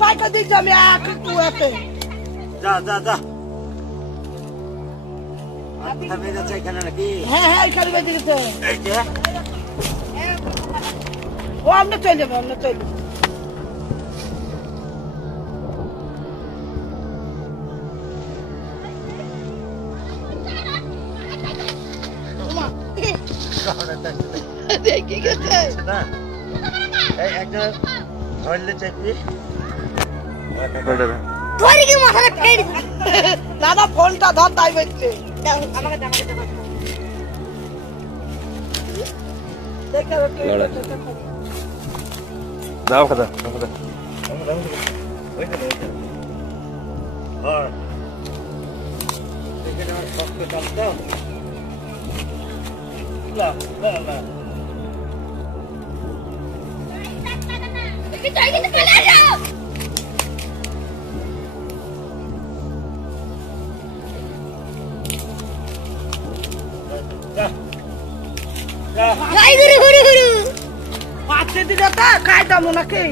বাইকটা দিক যাবে একটু এতে যা যা যা এখানে নাকি হ্যাঁ হ্যাঁ এখানে বেঁচে গেছে এই যে ও আমরা চলে যাবো আমরা চলে যাবো দেখি গেছে না এই একটা ধরলে চাইবি ধরে কি মাথাটা ফেড়ে দাদা ফোনটা ধর তাই বলছে আমাকে দাও খাদা পাঁচে দিলে তা খাই দামো নাকি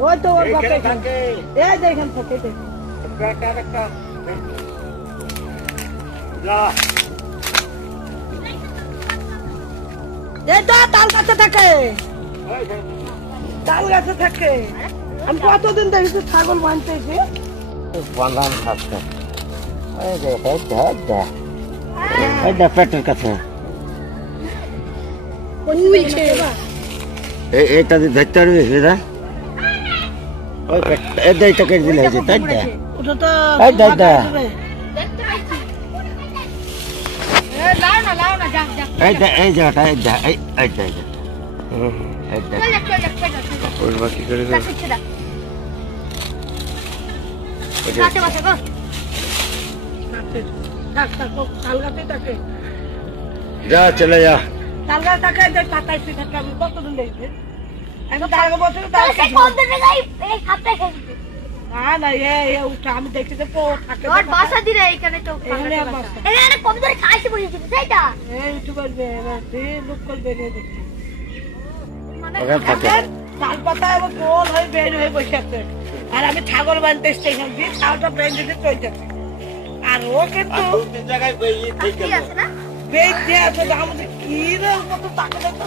ওই তো ওর বাপে এই দেখেন থাকে এই তো তাল গাছে থাকে তাল গাছে থাকে আমি কতদিন দেখেছি ছাগল বানতেছি বানান থাকতে পেটের কাছে এটা দিয়ে ধরতে পারবি সেটা ওই এইটা কেটে দিলে হয়েছে তাই না ওটা তো এই দাদা এই জায়গাটা এইটা কি করে তাল গাছে থাকে যা চলে যা তাল গাছ থাকে পাতাইছি থাকে আমি কতদিন দেখছি আমি তার আগে বছর না না এ উঠা আমি দেখছি যে পো থাকে বাসা দিলে এইখানে তো এখানে কম ধরে খাইছে বলেছি সেইটা এই একটু করবে লোক করবে দেখছি তাল পাতা এবং গোল হয়ে বের হয়ে বসে আছে আর আমি ছাগল বানতে স্টেশন দিয়ে ছাগলটা ব্রেন দিতে চলে যাচ্ছে আর ও কিন্তু জায়গায় আছে না বেঁচে আছে আমাদের কি রে মতো তাকে দেখতে